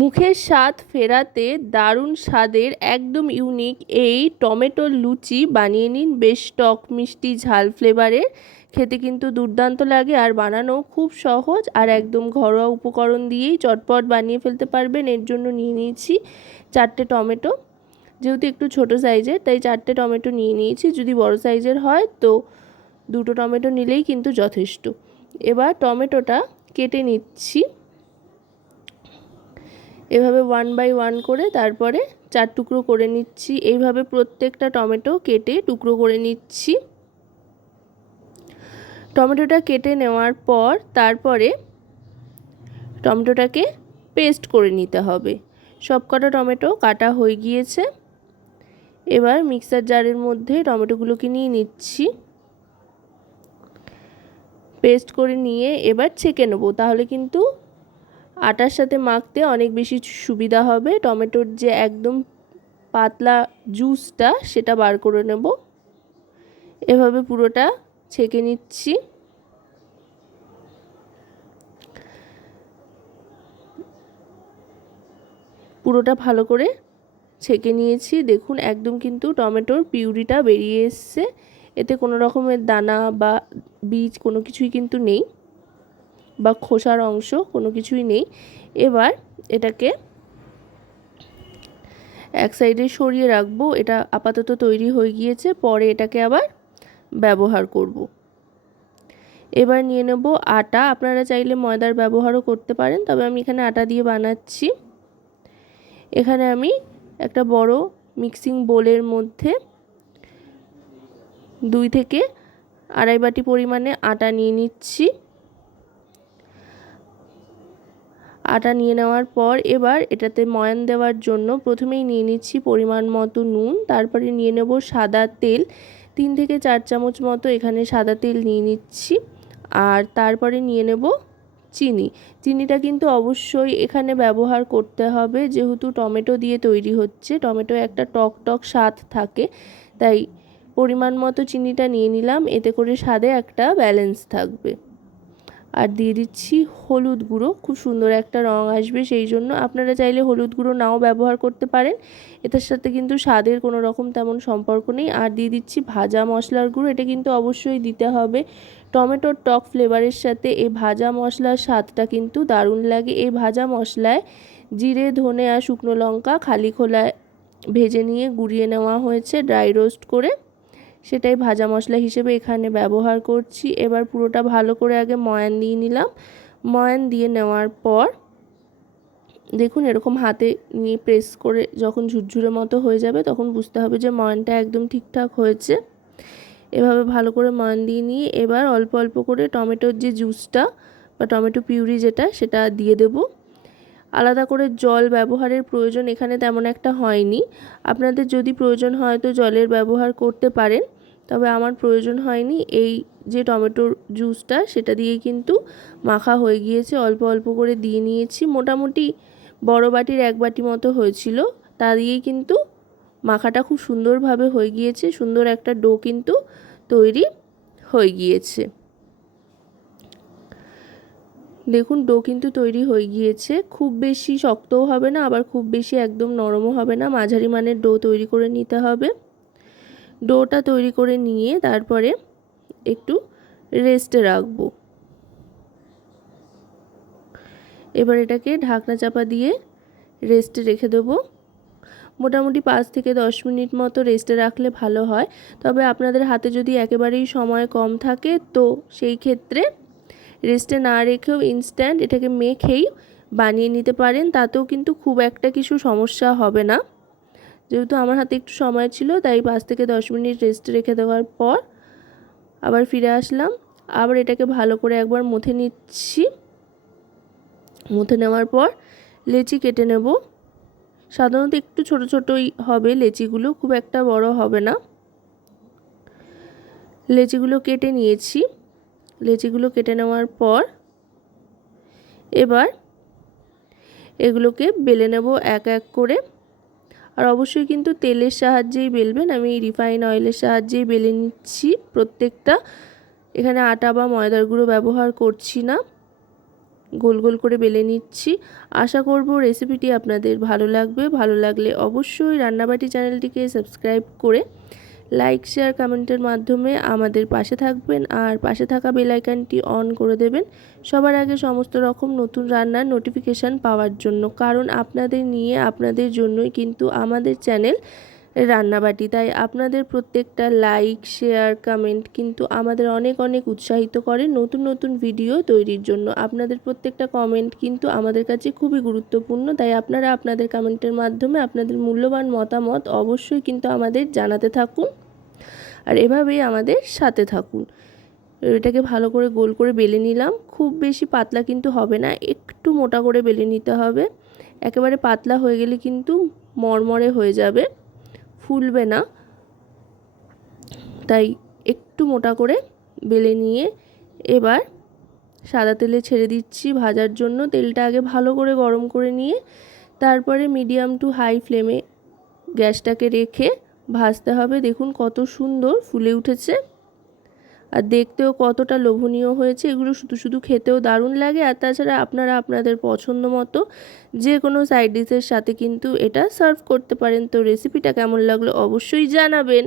মুখের স্বাদ ফেরাতে দারুণ স্বাদের একদম ইউনিক এই টমেটোর লুচি বানিয়ে নিন। বেশ টক, মিষ্টি, ঝাল ফ্লেভারের খেতে কিন্তু দুর্দান্ত লাগে আর বানানো খুব সহজ আর একদম ঘরোয়া উপকরণ দিয়েই চটপট বানিয়ে ফেলতে পারবেন। এর জন্য নিয়ে নিয়েছি চারটে টমেটো। যেহেতু একটু ছোট সাইজের তাই চারটে টমেটো নিয়ে নিয়েছি। যদি বড় সাইজের হয়, তো দুটো টমেটো নিলেই কিন্তু যথেষ্ট। এবার টমেটোটা কেটে নিচ্ছি। এভাবে ওয়ান বাই ওয়ান করে তারপরে চার টুকরো করে নিচ্ছি। এইভাবে প্রত্যেকটা টমেটো কেটে টুকরো করে নিচ্ছি। টমেটোটা কেটে নেওয়ার পর তারপরে টমেটোটাকে পেস্ট করে নিতে হবে। সব কটা টমেটো কাটা হয়ে গিয়েছে। এবার মিক্সার জারের মধ্যে টমেটোগুলোকে নিয়ে নিচ্ছি। পেস্ট করে নিয়ে এবার ছেঁকে নেব। তাহলে কিন্তু আটার সাথে মাখতে অনেক বেশি সুবিধা হবে। টমেটোর যে একদম পাতলা জুসটা, সেটা বার করে নেব। এভাবে পুরোটা ছেঁকে নিচ্ছি। পুরোটা ভালো করে ছেঁকে নিয়েছি। দেখুন, একদম কিন্তু টমেটোর পিউরিটা বেরিয়ে এসছে। এতে কোনো রকমের দানা বা বীজ কোনো কিছুই কিন্তু নেই। বা খোসার অংশ, কোনো কিছুই নেই। এবার এটাকে এক সাইডে সরিয়ে রাখব। এটা আপাতত তৈরি হয়ে গিয়েছে। পরে এটাকে আবার ব্যবহার করব। এবার নিয়ে নেব আটা। আপনারা চাইলে ময়দার ব্যবহারও করতে পারেন, তবে আমি এখানে আটা দিয়ে বানাচ্ছি। এখানে আমি একটা বড় মিক্সিং বোলের মধ্যে দুই থেকে আড়াই বাটি পরিমাণে আটা নিয়ে নিচ্ছি। আটা নিয়ে নেওয়ার পর এবার এটাতে ময়ান দেওয়ার জন্য প্রথমেই নিয়ে নিচ্ছি পরিমাণ মতো নুন, তারপরে নিয়ে নেব সাদা তেল। তিন থেকে চার চামচ মতো এখানে সাদা তেল নিয়ে নিচ্ছি। আর তারপরে নিয়ে নেব চিনি। চিনিটা কিন্তু অবশ্যই এখানে ব্যবহার করতে হবে, যেহেতু টমেটো দিয়ে তৈরি হচ্ছে। টমেটো একটা টক টক স্বাদ থাকে, তাই পরিমাণ মতো চিনিটা নিয়ে নিলাম। এতে করে স্বাদে একটা ব্যালেন্স থাকবে। আর দিয়ে দিচ্ছি হলুদ গুঁড়ো। খুব সুন্দর একটা রঙ আসবে, সেই জন্য আপনারা চাইলে হলুদ গুঁড়ো নাও ব্যবহার করতে পারেন। এটার সাথে কিন্তু স্বাদের কোনো রকম তেমন সম্পর্ক নেই। আর দিয়ে দিচ্ছি ভাজা মশলার গুঁড়ো, এটা কিন্তু অবশ্যই দিতে হবে। টমেটোর টক ফ্লেভারের সাথে এই ভাজা মশলার স্বাদটা কিন্তু দারুণ লাগে। এই ভাজা মশলায় জিরে, ধনে আর শুকনো লঙ্কা খালি খোলায় ভেজে নিয়ে গুঁড়িয়ে নেওয়া হয়েছে, ড্রাই রোস্ট করে। সেটাই ভাজা মশলা হিসেবে এখানে ব্যবহার করছি। এবার পুরোটা ভালো করে আগে ময়ান দিয়ে নিলাম। ময়ান দিয়ে নেওয়ার পর দেখুন এরকম হাতে নিয়ে প্রেস করে যখন ঝুরঝুরে মতো হয়ে যাবে তখন বুঝতে হবে যে ময়ানটা একদম ঠিকঠাক হয়েছে। এভাবে ভালো করে ময়ান দিয়ে নিয়ে এবার অল্প অল্প করে টমেটোর যে জুসটা বা টমেটো পিউরি যেটা সেটা দিয়ে দেব। আলাদা করে জল ব্যবহারের প্রয়োজন এখানে তেমন একটা হয়নি। আপনাদের যদি প্রয়োজন হয় তো জলের ব্যবহার করতে পারেন, তবে আমার প্রয়োজন হয়নি। এই যে টমেটোর জুসটা, সেটা দিয়েই কিন্তু মাখা হয়ে গিয়েছে। অল্প অল্প করে দিয়ে নিয়েছি। মোটামুটি বড় বাটির এক বাটি মতো হয়েছিল। তা দিয়েই কিন্তু মাখাটা খুব সুন্দরভাবে হয়ে গিয়েছে। সুন্দর একটা ডো কিন্তু তৈরি হয়ে গিয়েছে। দেখুন, ডো কিন্তু তৈরি হয়ে গিয়েছে। খুব বেশি শক্তও হবে না, আবার খুব বেশি একদম নরমও হবে না। মাঝারি মানের ডো তৈরি করে নিতে হবে। ডোটা তৈরি করে নিয়ে তারপরে একটু রেস্টে রাখব। এবার এটাকে ঢাকনা চাপা দিয়ে রেস্টে রেখে দেবো। মোটামুটি পাঁচ থেকে দশ মিনিট মতো রেস্টে রাখলে ভালো হয়। তবে আপনাদের হাতে যদি একেবারেই সময় কম থাকে, তো সেই ক্ষেত্রে রেস্টে না রেখেও ইনস্ট্যান্ট এটাকে মেখেই বানিয়ে নিতে পারেন, তাতেও কিন্তু খুব একটা কিছু সমস্যা হবে না। যেহেতু আমার হাতে একটু সময় ছিল, তাই পাঁচ থেকে দশ মিনিট রেস্ট রেখে দেওয়ার পর আবার ফিরে আসলাম। আবার এটাকে ভালো করে একবার মুথে নিচ্ছি। মুথে নেওয়ার পর লেচি কেটে নেব। সাধারণত একটু ছোট ছোটই হবে লেচিগুলো, খুব একটা বড় হবে না। লেচিগুলো কেটে নিয়েছি। লেচিগুলো কেটে নেওয়ার পর এবার এগুলোকে বেলে নেব এক এক করে। আর অবশ্যই কিন্তু তেলের সাহায্যেই বেলবেন। আমি রিফাইন অয়েলের সাহায্যেই বেলে নিচ্ছি। প্রত্যেকটা এখানে আটা বা ময়দার গুঁড়ো ব্যবহার করছি না। গোল গোল করে বেলে নিচ্ছি। আশা করব রেসিপিটি আপনাদের ভালো লাগবে। ভালো লাগলে অবশ্যই রান্নাবাটি চ্যানেলটিকে সাবস্ক্রাইব করে লাইক শেয়ার কমেন্টের মাধ্যমে আমাদের পাশে থাকবেন আর পাশে থাকা বেল আইকনটি অন করে দেবেন। সবার আগে সমস্ত রকম নতুন রান্নার নোটিফিকেশান পাওয়ার জন্য, কারণ আপনাদের নিয়ে, আপনাদের জন্যই কিন্তু আমাদের চ্যানেল রান্নাবাটি। তাই আপনাদের প্রত্যেকটা লাইক শেয়ার কমেন্ট কিন্তু আমাদের অনেক অনেক উৎসাহিত করে নতুন নতুন ভিডিও তৈরির জন্য। আপনাদের প্রত্যেকটা কমেন্ট কিন্তু আমাদের কাছে খুবই গুরুত্বপূর্ণ। তাই আপনারা আপনাদের কমেন্টের মাধ্যমে আপনাদের মূল্যবান মতামত অবশ্যই কিন্তু আমাদের জানাতে থাকুন। আর এভাবেই আমাদের সাথে থাকুন। এটাকে ভালো করে গোল করে বেলে নিলাম। খুব বেশি পাতলা কিন্তু হবে না, একটু মোটা করে বেলে নিতে হবে। একেবারে পাতলা হয়ে গেলে কিন্তু মরমরে হয়ে যাবে, ফুলবে না। তাই একটু মোটা করে বেলে নিয়ে এবার সাদা তেলে ছেড়ে দিচ্ছি ভাজার জন্য। তেলটা আগে ভালো করে গরম করে নিয়ে, তারপরে মিডিয়াম টু হাই ফ্লেমে গ্যাসটাকে রেখে ভাজতে হবে। দেখুন কত সুন্দর ফুলে উঠেছে। আর দেখতেও কতটা লোভনীয় হয়েছে। এগুলো শুধু শুধু খেতেও দারুণ লাগে। আর তাছাড়া আপনারা আপনাদের পছন্দ মতো যে কোনো সাইড ডিশের সাথে কিন্তু এটা সার্ভ করতে পারেন। তো রেসিপিটা কেমন লাগল অবশ্যই জানাবেন।